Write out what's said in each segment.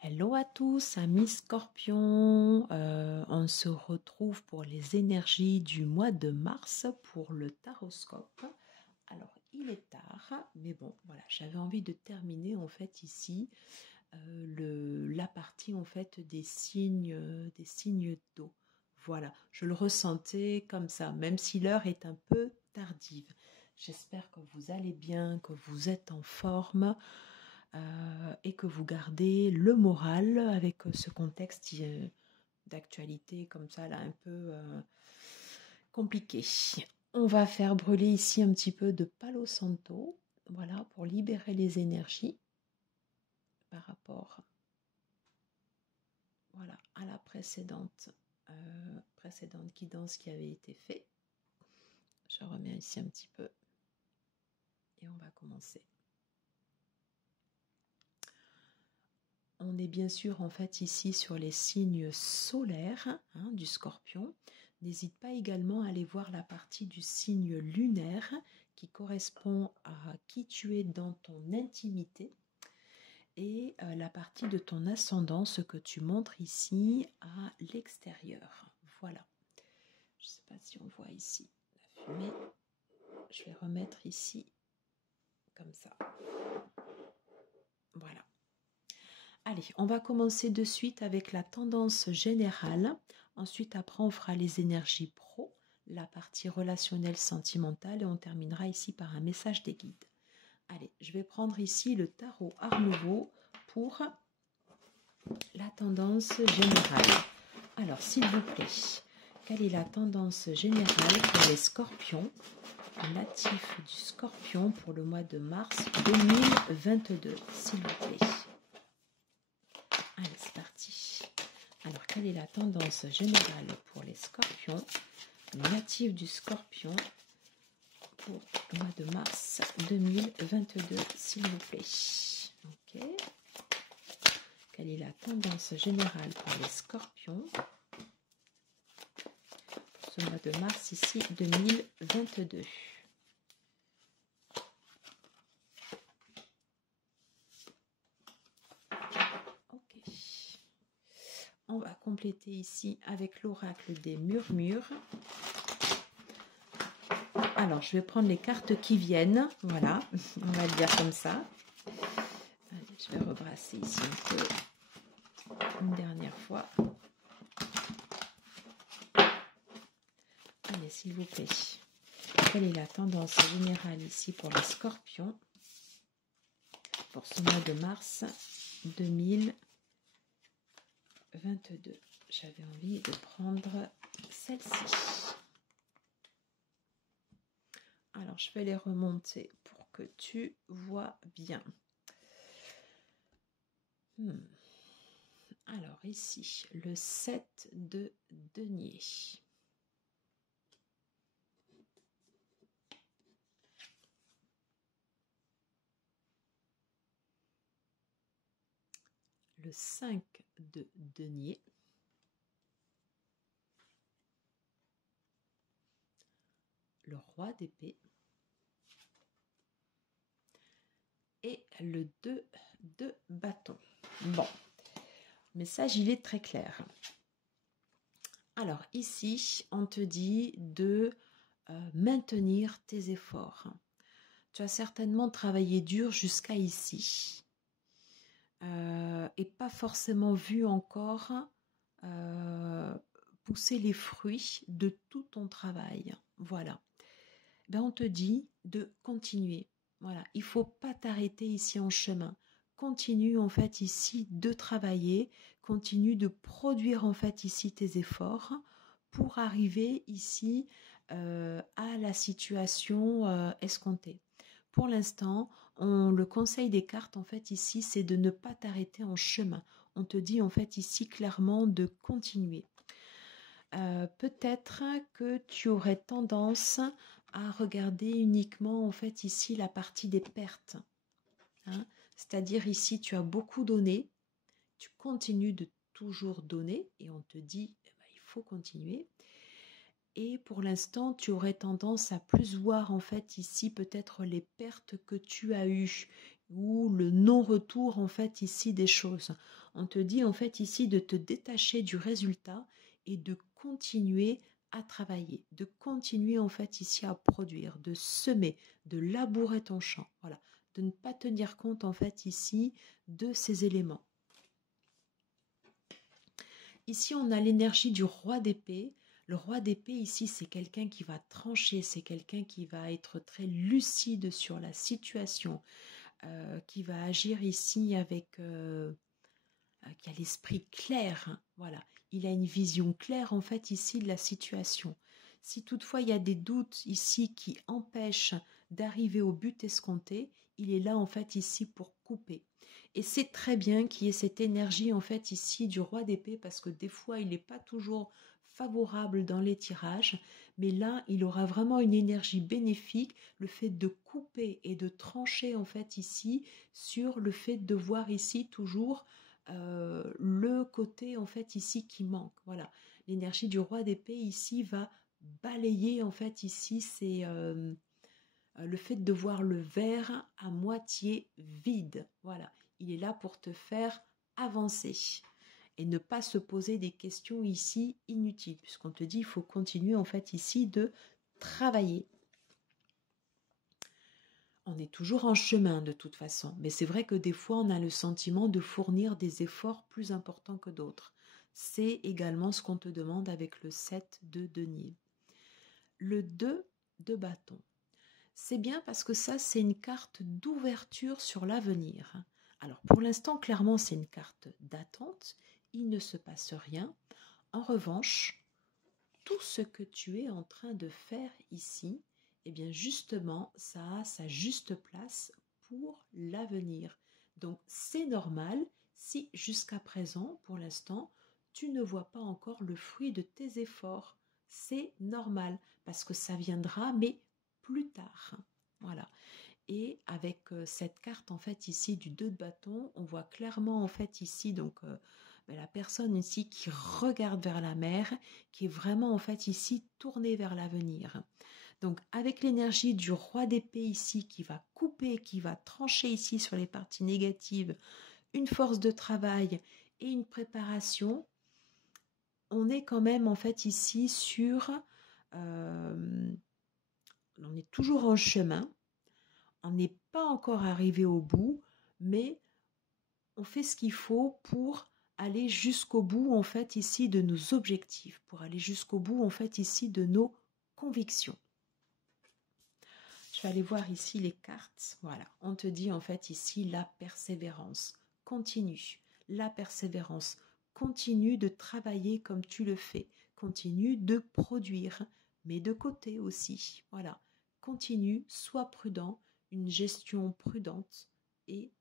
Hello à tous, amis Scorpion. On se retrouve pour les énergies du mois de mars pour le taroscope. Alors, il est tard, mais bon, voilà, j'avais envie de terminer en fait ici la partie en fait des signes d'eau. Voilà, je le ressentais comme ça, même si l'heure est un peu tardive. J'espère que vous allez bien, que vous êtes en forme. Et que vous gardez le moral avec ce contexte d'actualité comme ça, là, un peu compliqué. On va faire brûler ici un petit peu de Palo Santo, voilà, pour libérer les énergies par rapport, voilà, à la précédente guidance qui avait été faite. Je remets ici un petit peu et on va commencer. On est bien sûr en fait ici sur les signes solaires du Scorpion. N'hésite pas également à aller voir la partie du signe lunaire qui correspond à qui tu es dans ton intimité et la partie de ton ascendant, ce que tu montres ici à l'extérieur. Voilà. Je ne sais pas si on voit ici la fumée. Je vais remettre ici comme ça. Voilà. Allez, on va commencer de suite avec la tendance générale. Ensuite, après, on fera les énergies pro, la partie relationnelle sentimentale et on terminera ici par un message des guides. Allez, je vais prendre ici le tarot Art Nouveau pour la tendance générale. Alors, s'il vous plaît, quelle est la tendance générale pour les scorpions, natifs du scorpion pour le mois de mars 2022, s'il vous plaît? Allez, c'est parti. Alors, quelle est la tendance générale pour les scorpions, natifs du scorpion, pour le mois de mars 2022, s'il vous plaît? Ok. Quelle est la tendance générale pour les scorpions pour ce mois de mars ici 2022? On va compléter ici avec l'oracle des murmures. Alors, je vais prendre les cartes qui viennent. Voilà, on va le dire comme ça. Allez, je vais rebrasser ici un peu. Une dernière fois. Allez, s'il vous plaît. Quelle est la tendance générale ici pour les scorpions pour ce mois de mars 2022? J'avais envie de prendre celle-ci. Alors, je vais les remonter pour que tu vois bien. Alors, ici, le 7 de denier. Le 5 de denier. Le roi d'épée. Et le 2 de bâton. Bon, le message, il est très clair. Alors, ici, on te dit de maintenir tes efforts. Tu as certainement travaillé dur jusqu'à ici. Et pas forcément vu encore pousser les fruits de tout ton travail. Voilà. Ben, on te dit de continuer. Voilà, il ne faut pas t'arrêter ici en chemin. Continue en fait ici de travailler, continue de produire en fait ici tes efforts pour arriver ici à la situation escomptée. Pour l'instant, le conseil des cartes en fait ici, c'est de ne pas t'arrêter en chemin. On te dit en fait ici clairement de continuer. Peut-être que tu aurais tendance à regarder uniquement en fait ici la partie des pertes. C'est-à-dire ici tu as beaucoup donné, tu continues de toujours donner et on te dit il faut continuer. Et pour l'instant tu aurais tendance à plus voir en fait ici peut-être les pertes que tu as eues ou le non-retour en fait ici des choses. On te dit en fait ici de te détacher du résultat et de continuer à travailler, de continuer en fait ici à produire, de semer, de labourer ton champ. Voilà, de ne pas tenir compte en fait ici de ces éléments. Ici, on a l'énergie du roi d'épée. Le roi d'épée, ici, c'est quelqu'un qui va trancher, c'est quelqu'un qui va être très lucide sur la situation, qui va agir ici avec, qui a l'esprit clair, hein, voilà. Il a une vision claire, en fait, ici, de la situation. Si toutefois, il y a des doutes ici qui empêchent d'arriver au but escompté, il est là, en fait, ici, pour couper. Et c'est très bien qu'il y ait cette énergie, en fait, ici, du roi d'épée, parce que des fois, il n'est pas toujours favorable dans les tirages, mais là, il aura vraiment une énergie bénéfique, le fait de couper et de trancher, en fait, ici, sur le fait de voir ici toujours le côté en fait ici qui manque. Voilà, l'énergie du roi d'épée ici va balayer en fait ici c'est le fait de voir le verre à moitié vide. Voilà, il est là pour te faire avancer et ne pas se poser des questions ici inutiles, puisqu'on te dit il faut continuer en fait ici de travailler. On est toujours en chemin de toute façon, mais c'est vrai que des fois on a le sentiment de fournir des efforts plus importants que d'autres. C'est également ce qu'on te demande avec le 7 de denier. Le 2 de bâton. C'est bien parce que ça, c'est une carte d'ouverture sur l'avenir. Alors pour l'instant, clairement, c'est une carte d'attente. Il ne se passe rien. En revanche, tout ce que tu es en train de faire ici, eh bien justement, ça a sa juste place pour l'avenir. Donc c'est normal si jusqu'à présent, pour l'instant, tu ne vois pas encore le fruit de tes efforts. C'est normal parce que ça viendra, mais plus tard. Voilà. Et avec cette carte en fait ici du 2 de bâton, on voit clairement en fait ici donc la personne ici qui regarde vers la mer, qui est vraiment en fait ici tournée vers l'avenir. Donc avec l'énergie du roi d'épée ici qui va couper, qui va trancher ici sur les parties négatives, une force de travail et une préparation, on est quand même en fait ici sur... on est toujours en chemin. On n'est pas encore arrivé au bout, mais on fait ce qu'il faut pour aller jusqu'au bout, en fait, ici, de nos objectifs, pour aller jusqu'au bout, en fait, ici, de nos convictions. Je vais aller voir ici les cartes. Voilà, on te dit, en fait, ici, la persévérance. Continue, la persévérance. Continue de travailler comme tu le fais. Continue de produire, mais de côté aussi. Voilà, continue, sois prudent, une gestion prudente et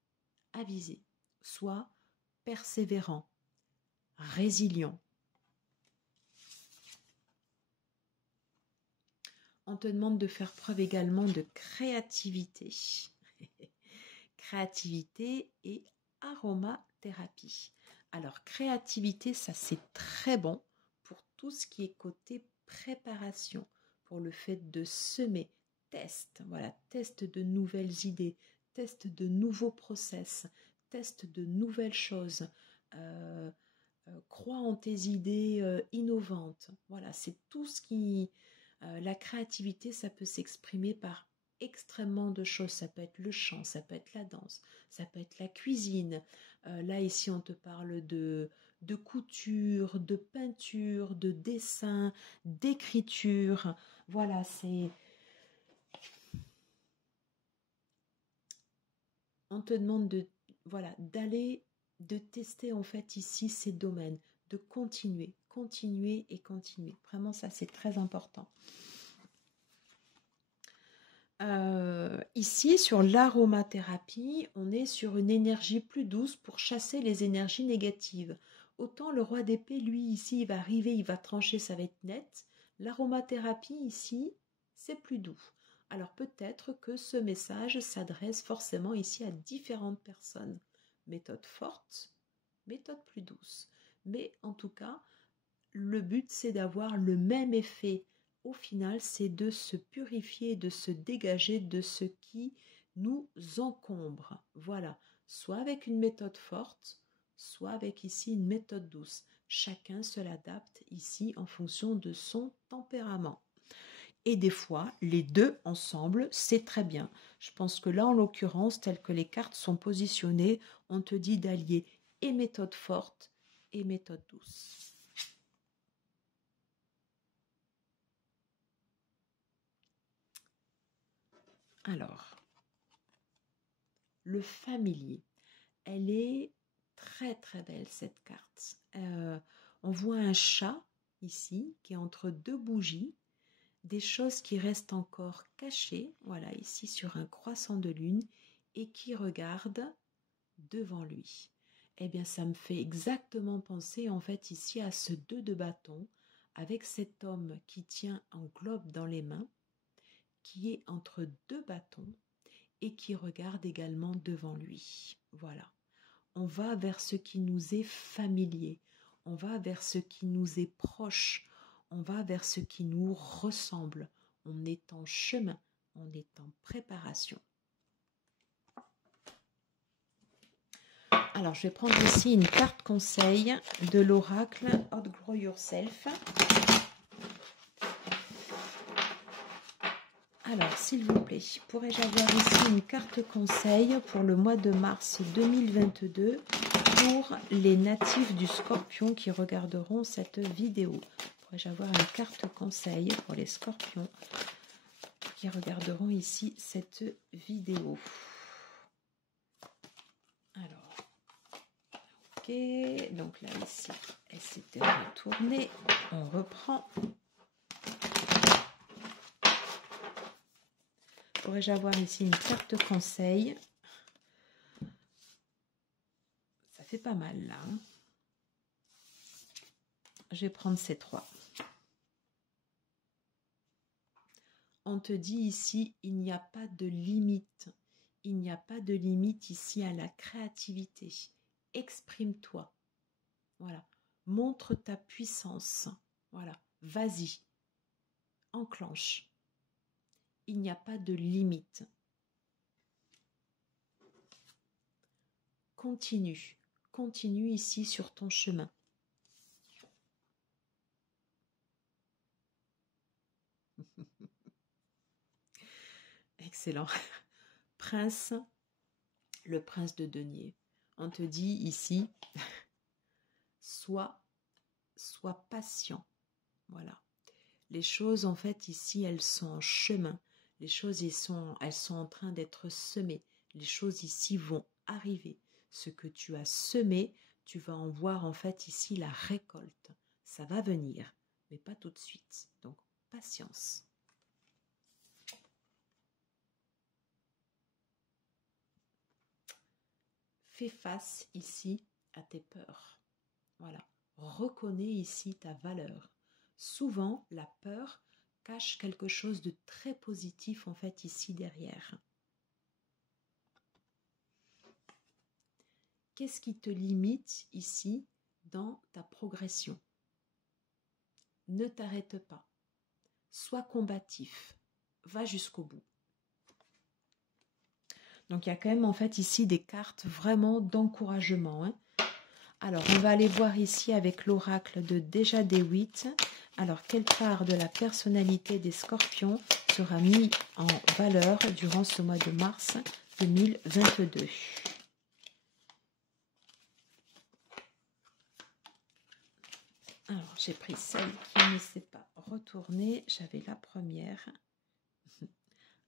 avisée. Sois persévérant, résilient. On te demande de faire preuve également de créativité. Créativité et aromathérapie. Alors, créativité, ça c'est très bon pour tout ce qui est côté préparation, pour le fait de semer, test, voilà, test de nouvelles idées, test de nouveaux process, test de nouvelles choses, crois en tes idées innovantes. Voilà, c'est tout ce qui... la créativité, ça peut s'exprimer par extrêmement de choses. Ça peut être le chant, ça peut être la danse, ça peut être la cuisine. Là, ici, on te parle de couture, de peinture, de dessin, d'écriture. Voilà, c'est... On te demande de, voilà, d'aller, de tester en fait ici ces domaines, de continuer, continuer et continuer. Vraiment, ça, c'est très important. Ici, sur l'aromathérapie, on est sur une énergie plus douce pour chasser les énergies négatives. Autant le roi d'épée, lui, ici, il va arriver, il va trancher, ça va être net. L'aromathérapie, ici, c'est plus doux. Alors peut-être que ce message s'adresse forcément ici à différentes personnes. Méthode forte, méthode plus douce. Mais en tout cas, le but, c'est d'avoir le même effet. Au final, c'est de se purifier, de se dégager de ce qui nous encombre. Voilà, soit avec une méthode forte, soit avec ici une méthode douce. Chacun se l'adapte ici en fonction de son tempérament. Et des fois, les deux ensemble, c'est très bien. Je pense que là, en l'occurrence, tel que les cartes sont positionnées, on te dit d'allier et méthode forte et méthode douce. Alors, le familier, elle est très très belle cette carte. On voit un chat ici qui est entre deux bougies, des choses qui restent encore cachées, voilà, ici sur un croissant de lune, et qui regarde devant lui. Eh bien, ça me fait exactement penser en fait ici à ce 2 de bâton, avec cet homme qui tient un globe dans les mains, qui est entre deux bâtons et qui regarde également devant lui. Voilà. On va vers ce qui nous est familier, on va vers ce qui nous est proche, on va vers ce qui nous ressemble. On est en chemin, on est en préparation. Alors, je vais prendre ici une carte conseil de l'oracle Outgrow Yourself. Alors, s'il vous plaît, pourrais-je avoir ici une carte conseil pour le mois de mars 2022 pour les natifs du Scorpion qui regarderont cette vidéo? Pourrais-je avoir une carte conseil pour les Scorpions qui regarderont ici cette vidéo? Alors, ok, donc là ici, elle s'était retournée. On reprend. Pourrais-je avoir ici une carte conseil? Ça fait pas mal là. Hein. Je vais prendre ces trois. On te dit ici, il n'y a pas de limite. Il n'y a pas de limite ici à la créativité. Exprime-toi. Voilà. Montre ta puissance. Voilà. Vas-y. Enclenche. Il n'y a pas de limite. Continue. Continue ici sur ton chemin. Excellent. Prince, le prince de denier. On te dit ici, sois patient. Voilà. Les choses, en fait, ici, elles sont en chemin. Les choses, elles sont en train d'être semées. Les choses ici vont arriver. Ce que tu as semé, tu vas en voir, en fait, ici, la récolte. Ça va venir, mais pas tout de suite. Donc, patience. Fais face ici à tes peurs. Voilà. Reconnais ici ta valeur. Souvent, la peur cache quelque chose de très positif en fait ici derrière. Qu'est-ce qui te limite ici dans ta progression? Ne t'arrête pas. Sois combatif. Va jusqu'au bout. Donc, il y a quand même en fait ici des cartes vraiment d'encouragement. Hein. Alors, on va aller voir ici avec l'oracle de Déjà des 8. Alors, quelle part de la personnalité des Scorpions sera mise en valeur durant ce mois de mars 2022? Alors, j'ai pris celle qui ne s'est pas retournée. J'avais la première.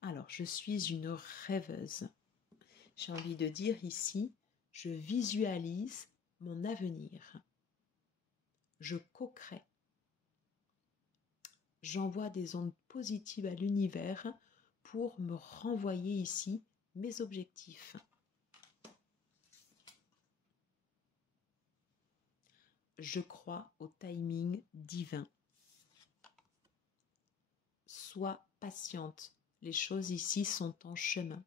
Alors, je suis une rêveuse. J'ai envie de dire ici, je visualise mon avenir. Je co-crée. J'envoie des ondes positives à l'univers pour me renvoyer ici mes objectifs. Je crois au timing divin. Sois patiente. Les choses ici sont en chemin.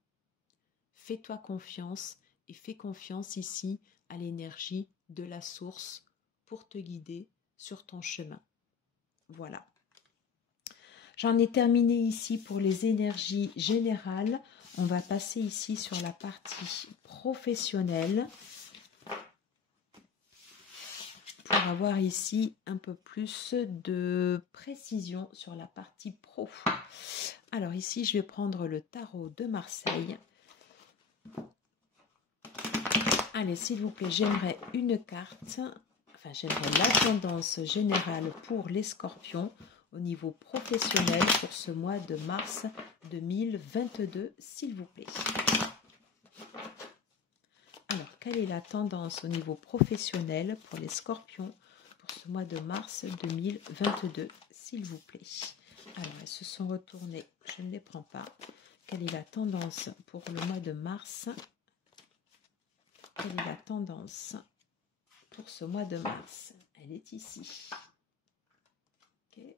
Fais-toi confiance et fais confiance ici à l'énergie de la source pour te guider sur ton chemin. Voilà. J'en ai terminé ici pour les énergies générales. On va passer ici sur la partie professionnelle pour avoir ici un peu plus de précision sur la partie pro. Alors ici, je vais prendre le tarot de Marseille. Allez, s'il vous plaît, j'aimerais une carte. Enfin, j'aimerais la tendance générale pour les scorpions au niveau professionnel pour ce mois de mars 2022, s'il vous plaît. Alors, quelle est la tendance au niveau professionnel pour les scorpions pour ce mois de mars 2022, s'il vous plaît? Alors, elles se sont retournées, je ne les prends pas. Quelle est la tendance pour le mois de mars? Quelle est la tendance pour ce mois de mars? Elle est ici. Okay.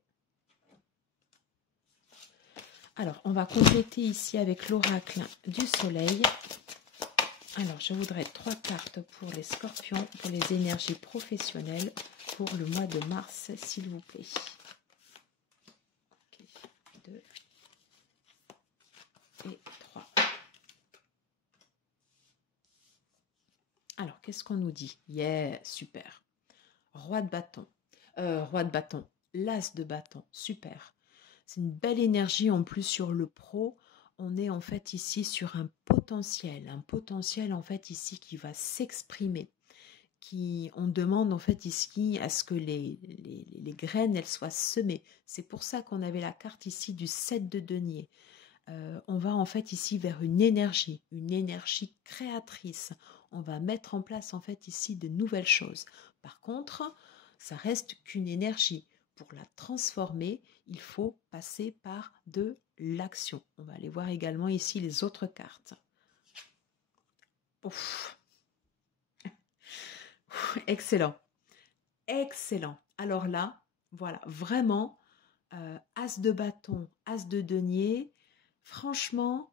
Alors, on va compléter ici avec l'oracle du soleil. Alors, je voudrais 3 cartes pour les scorpions, pour les énergies professionnelles, pour le mois de mars, s'il vous plaît. Okay. 2 et 3. Alors, qu'est-ce qu'on nous dit? Yeah, super. Roi de bâton. L'as de bâton, super. C'est une belle énergie en plus sur le pro. On est en fait ici sur un potentiel en fait ici qui va s'exprimer. On demande en fait ici à ce que les graines elles soient semées. C'est pour ça qu'on avait la carte ici du 7 de denier. On va en fait ici vers une énergie créatrice. On va mettre en place en fait ici de nouvelles choses. Par contre, ça reste qu'une énergie. Pour la transformer, il faut passer par de l'action. On va aller voir également ici les autres cartes. Ouf. Excellent. Excellent. Alors là, voilà, vraiment, as de bâton, as de denier. Franchement,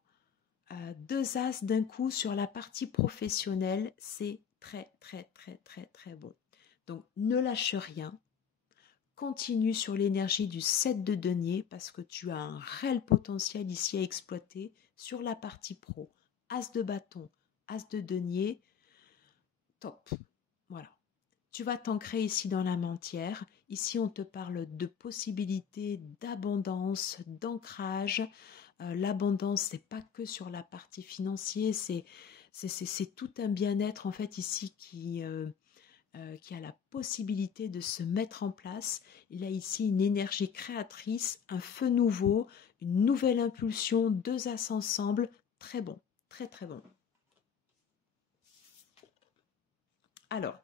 2 as d'un coup sur la partie professionnelle, c'est très, très, très, très, très bon. Donc, ne lâche rien. Continue sur l'énergie du 7 de denier parce que tu as un réel potentiel ici à exploiter sur la partie pro. As de bâton, as de denier, top. Voilà. Tu vas t'ancrer ici dans la matière. Ici, on te parle de possibilités, d'abondance, d'ancrage. L'abondance, c'est pas que sur la partie financière, c'est tout un bien-être en fait ici qui a la possibilité de se mettre en place. Il a ici une énergie créatrice, un feu nouveau, une nouvelle impulsion, 2 as ensemble, très bon, très très bon. Alors,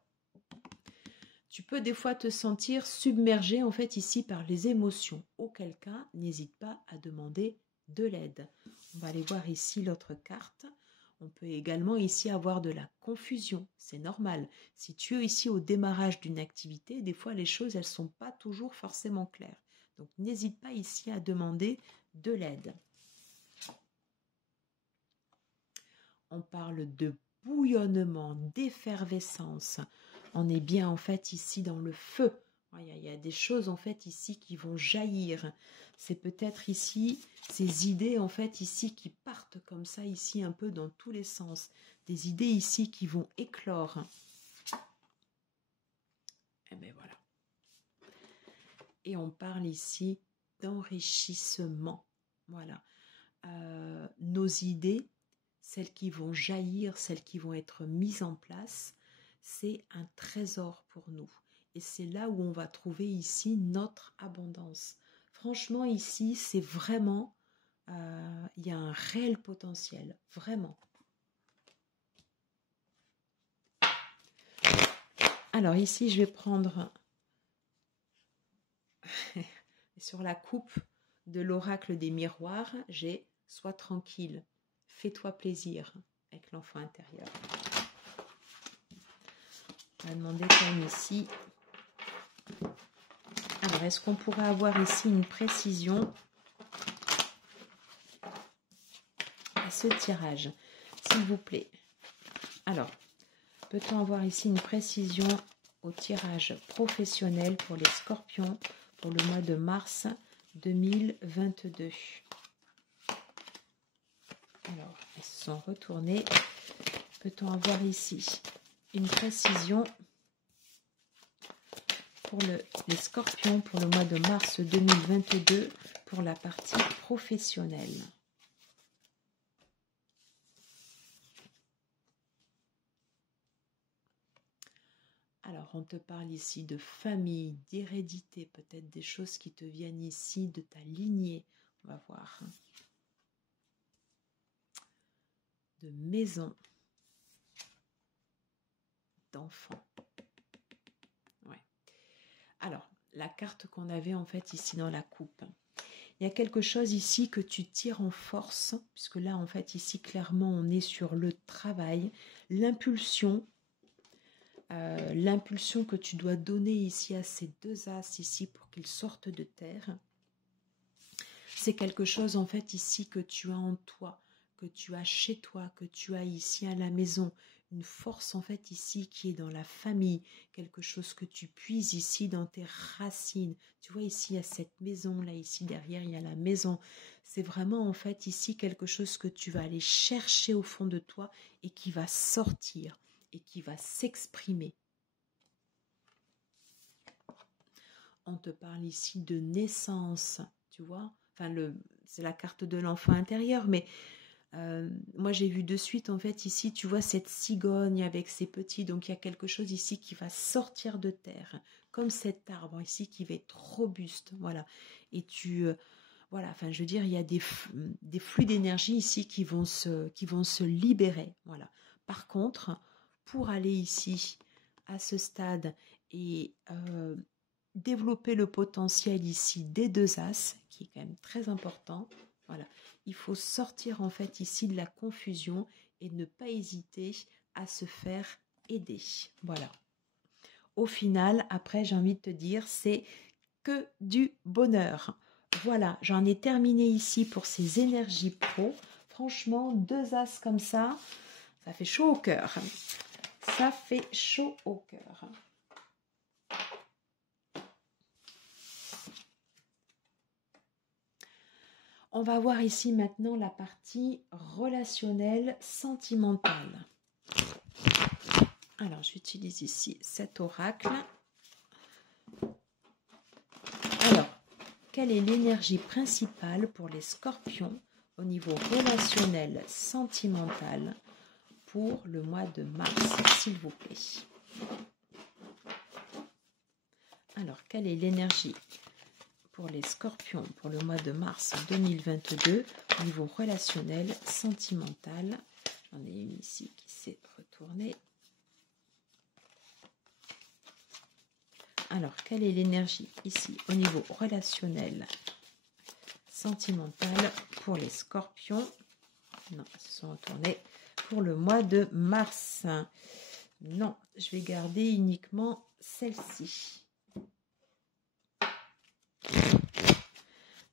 tu peux des fois te sentir submergé en fait ici par les émotions, auquel cas, n'hésite pas à demander de l'aide. On va aller voir ici l'autre carte. On peut également ici avoir de la confusion, c'est normal. Si tu es ici au démarrage d'une activité, des fois les choses elles sont pas toujours forcément claires. Donc n'hésite pas ici à demander de l'aide. On parle de bouillonnement, d'effervescence. On est bien en fait ici dans le feu. Il y a des choses en fait ici qui vont jaillir. C'est peut-être ici ces idées en fait ici qui partent comme ça ici un peu dans tous les sens. Des idées ici qui vont éclore. Et bien voilà. Et on parle ici d'enrichissement. Voilà. Nos idées, celles qui vont jaillir, celles qui vont être mises en place, c'est un trésor pour nous. Et c'est là où on va trouver ici notre abondance. Franchement, ici, c'est vraiment, il y a un réel potentiel, vraiment. Alors ici, je vais prendre sur la coupe de l'oracle des miroirs, j'ai « Sois tranquille, fais-toi plaisir » avec l'enfant intérieur. On va demander quand même ici. Alors, est-ce qu'on pourrait avoir ici une précision à ce tirage, s'il vous plaît? Alors, peut-on avoir ici une précision au tirage professionnel pour les scorpions pour le mois de mars 2022. Alors, elles se sont retournées. Peut-on avoir ici une précision pour les scorpions pour le mois de mars 2022 pour la partie professionnelle? Alors, on te parle ici de famille, d'hérédité, peut-être des choses qui te viennent ici de ta lignée. On va voir. De maison, d'enfants. Ouais. Alors, la carte qu'on avait en fait ici dans la coupe. Il y a quelque chose ici que tu tires en force, puisque là, en fait, ici, clairement, on est sur le travail, l'impulsion que tu dois donner ici à ces deux as ici pour qu'ils sortent de terre. C'est quelque chose, en fait, ici que tu as en toi, que tu as chez toi, que tu as ici à la maison. Une force, en fait, ici qui est dans la famille, quelque chose que tu puises ici dans tes racines. Tu vois, ici, il y a cette maison, là, ici, derrière, il y a la maison. C'est vraiment, en fait, ici, quelque chose que tu vas aller chercher au fond de toi et qui va sortir et qui va s'exprimer. On te parle ici de naissance, tu vois. Enfin, c'est la carte de l'enfant intérieur, mais moi j'ai vu de suite en fait ici, tu vois cette cigogne avec ses petits, donc il y a quelque chose ici qui va sortir de terre, comme cet arbre ici qui va être robuste, voilà. Et voilà, enfin je veux dire, il y a des flux d'énergie ici qui vont se libérer, voilà. Par contre, pour aller ici à ce stade et développer le potentiel ici des deux as, qui est quand même très important. Voilà, il faut sortir en fait ici de la confusion et ne pas hésiter à se faire aider. Voilà. Au final, après, j'ai envie de te dire, c'est que du bonheur. Voilà, j'en ai terminé ici pour ces énergies pro. Franchement, deux as comme ça fait chaud au cœur. Ça fait chaud au cœur. On va voir ici maintenant la partie relationnelle, sentimentale. Alors, j'utilise ici cet oracle. Alors, quelle est l'énergie principale pour les scorpions au niveau relationnel, sentimental pour le mois de mars, s'il vous plaît? Alors, quelle est l'énergie pour les scorpions pour le mois de mars 2022 au niveau relationnel, sentimental? J'en ai une ici qui s'est retournée. Alors, quelle est l'énergie ici au niveau relationnel, sentimental pour les scorpions? Non, elles se sont retournées pour le mois de mars. Non, je vais garder uniquement celle-ci.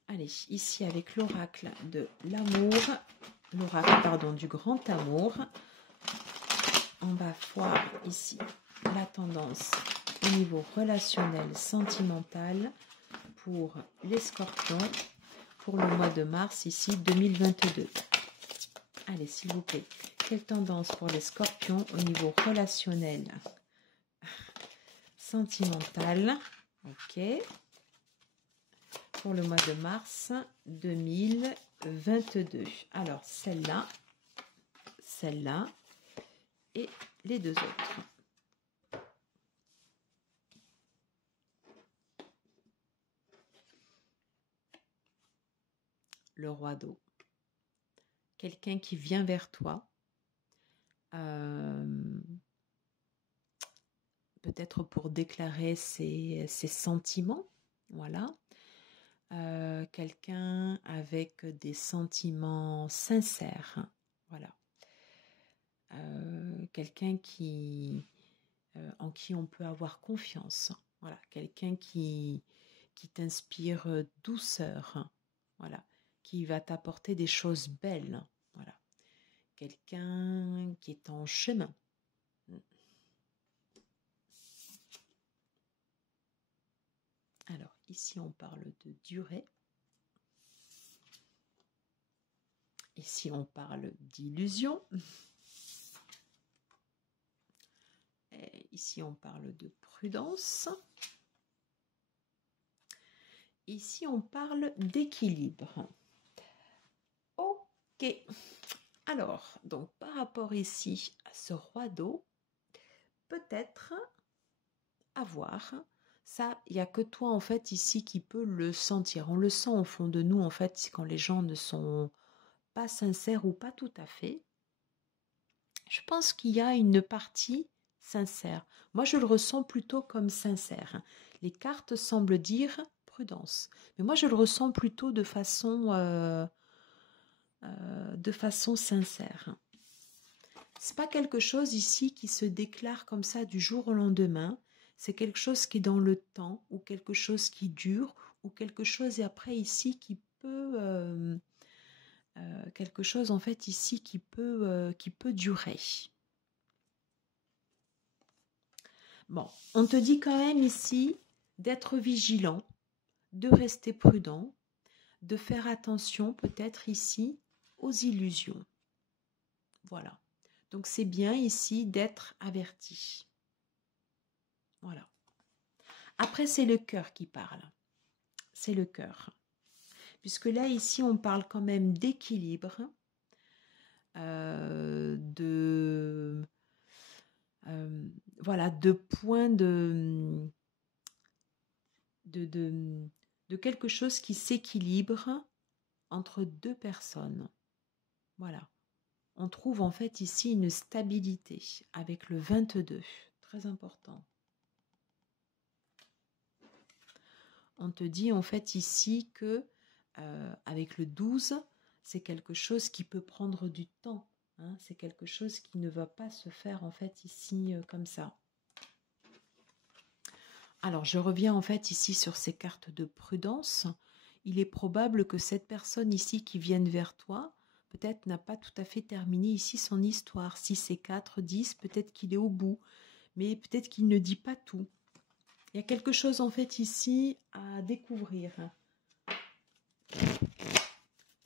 Allez, ici avec l'oracle de l'amour, l'oracle, du grand amour. On va voir ici la tendance au niveau relationnel, sentimental pour les scorpions pour le mois de mars ici 2022. Allez, s'il vous plaît, quelle tendance pour les scorpions au niveau relationnel, sentimental, ok, pour le mois de mars 2022. Alors, celle-là et les deux autres. Le roi d'eau. Quelqu'un qui vient vers toi, peut-être pour déclarer ses sentiments, voilà. Quelqu'un avec des sentiments sincères, voilà. Quelqu'un en qui on peut avoir confiance, voilà. Quelqu'un qui t'inspire douceur, voilà. Qui va t'apporter des choses belles, voilà. Quelqu'un qui est en chemin. Alors, ici, on parle de durée. ici, on parle d'illusion. Ici, on parle de prudence. Ici, on parle d'équilibre. Ok. Alors, donc, par rapport ici à ce roi d'eau, peut-être avoir, ça, il n'y a que toi, en fait, ici, qui peut le sentir. On le sent au fond de nous, en fait, quand les gens ne sont pas sincères ou pas tout à fait. Je pense qu'il y a une partie sincère. Moi, je le ressens plutôt comme sincère. Les cartes semblent dire prudence. Mais moi, je le ressens plutôt de façon sincère. C'est pas quelque chose ici qui se déclare comme ça du jour au lendemain. C'est quelque chose qui est dans le temps, ou quelque chose qui dure, ou quelque chose et après ici qui peut... quelque chose en fait ici qui peut durer. Bon, on te dit quand même ici d'être vigilant, de rester prudent, de faire attention peut-être ici aux illusions. Voilà. Donc c'est bien ici d'être averti. Voilà. Après c'est le cœur qui parle. C'est le cœur. Puisque là ici on parle quand même d'équilibre, voilà, de points de quelque chose qui s'équilibre entre deux personnes. Voilà. On trouve en fait ici une stabilité avec le 22, très important. On te dit en fait ici que avec le 12, c'est quelque chose qui peut prendre du temps. Hein, c'est quelque chose qui ne va pas se faire en fait ici comme ça. Alors je reviens en fait ici sur ces cartes de prudence. Il est probable que cette personne ici qui vienne vers toi, peut-être n'a pas tout à fait terminé ici son histoire. Si c'est 4, 10, peut-être qu'il est au bout, mais peut-être qu'il ne dit pas tout. Il y a quelque chose en fait ici à découvrir.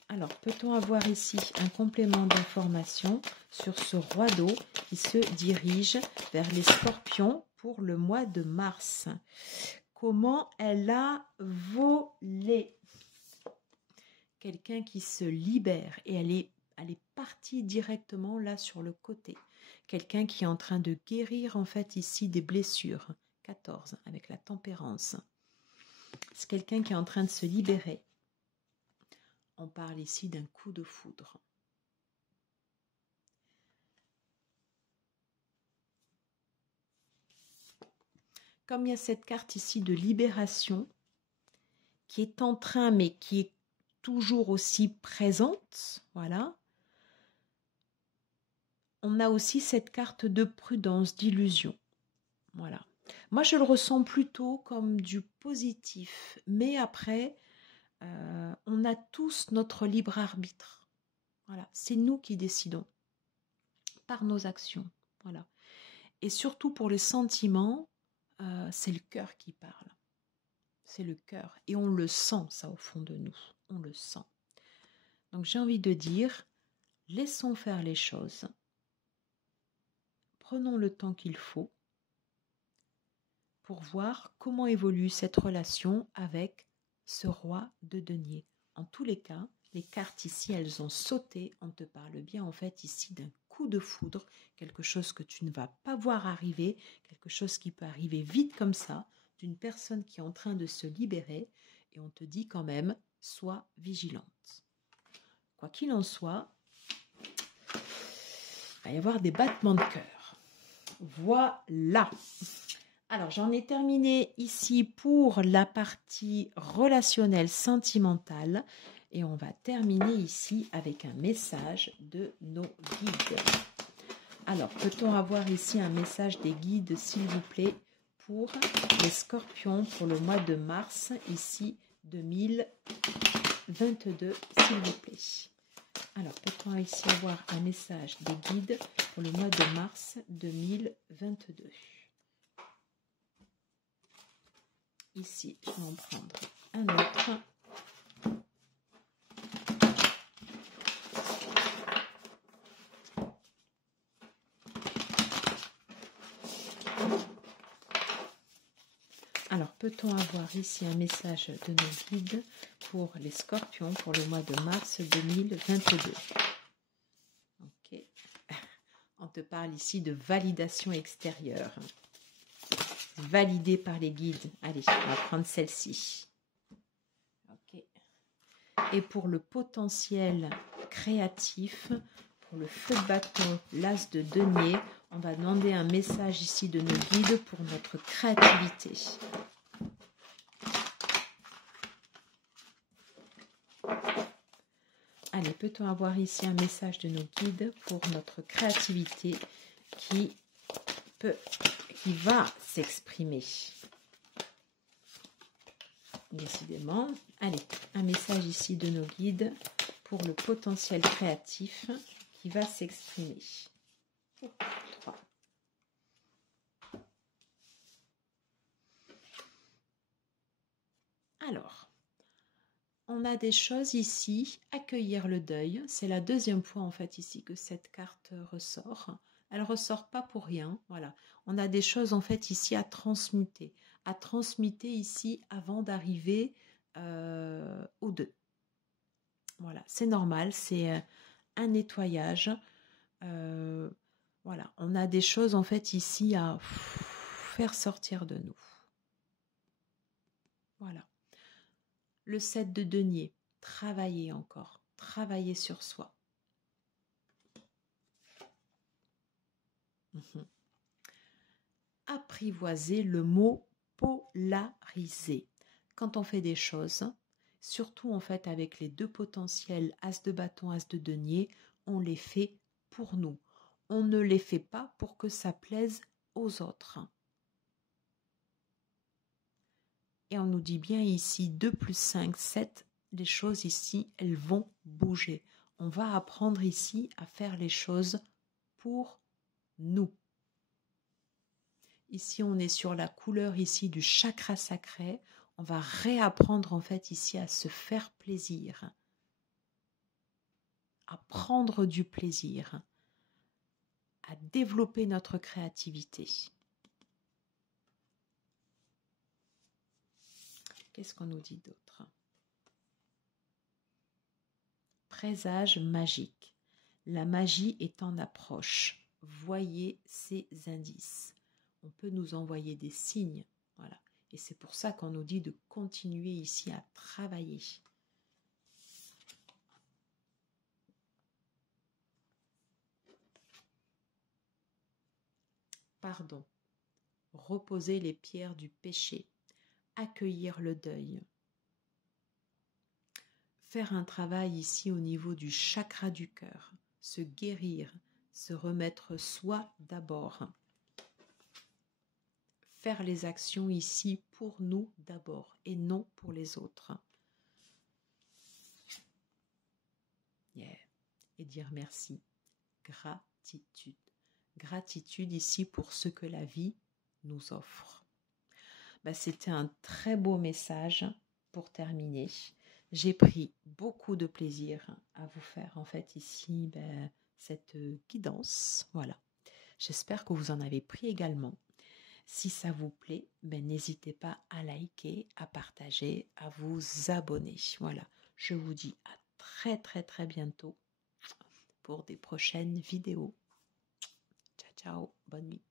Alors, peut-on avoir ici un complément d'information sur ce roi d'eau qui se dirige vers les scorpions pour le mois de mars? Comment elle a volé? Quelqu'un qui se libère et elle est partie directement là sur le côté. Quelqu'un qui est en train de guérir en fait ici des blessures. 14 avec la tempérance. C'est quelqu'un qui est en train de se libérer. On parle ici d'un coup de foudre. Comme il y a cette carte ici de libération qui est en train, mais qui est toujours aussi présente, voilà. On a aussi cette carte de prudence, d'illusion. Voilà. Moi, je le ressens plutôt comme du positif. Mais après, on a tous notre libre arbitre. Voilà. C'est nous qui décidons par nos actions. Voilà. Et surtout pour les sentiments, c'est le cœur qui parle. C'est le cœur. Et on le sent, ça, au fond de nous. On le sent. Donc, j'ai envie de dire, laissons faire les choses. Prenons le temps qu'il faut pour voir comment évolue cette relation avec ce roi de denier. En tous les cas, les cartes ici, elles ont sauté. On te parle bien en fait ici d'un coup de foudre, quelque chose que tu ne vas pas voir arriver, quelque chose qui peut arriver vite comme ça, d'une personne qui est en train de se libérer, et on te dit quand même, sois vigilante. Quoi qu'il en soit, il va y avoir des battements de cœur. Voilà. Alors, j'en ai terminé ici pour la partie relationnelle sentimentale et on va terminer ici avec un message de nos guides. Alors, peut-on avoir ici un message des guides, s'il vous plaît, pour les scorpions pour le mois de mars, ici 2022, s'il vous plaît. Alors, peut-on ici avoir un message des guides pour le mois de mars 2022? Ici, je vais en prendre un autre. Alors, peut-on avoir ici un message de nos guides pour les scorpions pour le mois de mars 2022? Ok. On te parle ici de validation extérieure. Validé par les guides. Allez, on va prendre celle-ci. Ok. Et pour le potentiel créatif, pour le feu de bâton, l'as de denier, on va demander un message ici de nos guides pour notre créativité. Allez, peut-on avoir ici un message de nos guides pour notre créativité qui va s'exprimer? Décidément. Allez, un message ici de nos guides pour le potentiel créatif qui va s'exprimer. 3. Alors, on a des choses ici, accueillir le deuil. C'est la deuxième fois en fait ici que cette carte ressort. Elle ressort pas pour rien. Voilà, on a des choses en fait ici à transmuter ici avant d'arriver aux deux. Voilà, c'est normal, c'est un nettoyage. Voilà, on a des choses en fait ici à faire sortir de nous. Voilà. Le 7 de denier, travailler encore, travailler sur soi. Apprivoiser le mot polariser. Quand on fait des choses, surtout en fait avec les deux potentiels as de bâton, as de denier, on les fait pour nous. On ne les fait pas pour que ça plaise aux autres. Et on nous dit bien ici 2 plus 5, 7, les choses ici, elles vont bouger. On va apprendre ici à faire les choses pour nous. Ici, on est sur la couleur ici du chakra sacré. On va réapprendre en fait ici à se faire plaisir, à prendre du plaisir, à développer notre créativité. Qu'est-ce qu'on nous dit d'autre? Présage magique. La magie est en approche. Voyez ces indices. On peut nous envoyer des signes. Voilà. Et c'est pour ça qu'on nous dit de continuer ici à travailler. Pardon. Reposer les pierres du péché. Accueillir le deuil. Faire un travail ici au niveau du chakra du cœur. Se guérir. Se remettre soi d'abord. Faire les actions ici pour nous d'abord et non pour les autres. Yeah. Et dire merci. Gratitude. Gratitude ici pour ce que la vie nous offre. C'était un très beau message pour terminer. J'ai pris beaucoup de plaisir à vous faire en fait ici cette guidance. Voilà. J'espère que vous en avez pris également. Si ça vous plaît, n'hésitez pas à liker, à partager, à vous abonner. Voilà, je vous dis à très très très bientôt pour des prochaines vidéos. Ciao ciao, bonne nuit.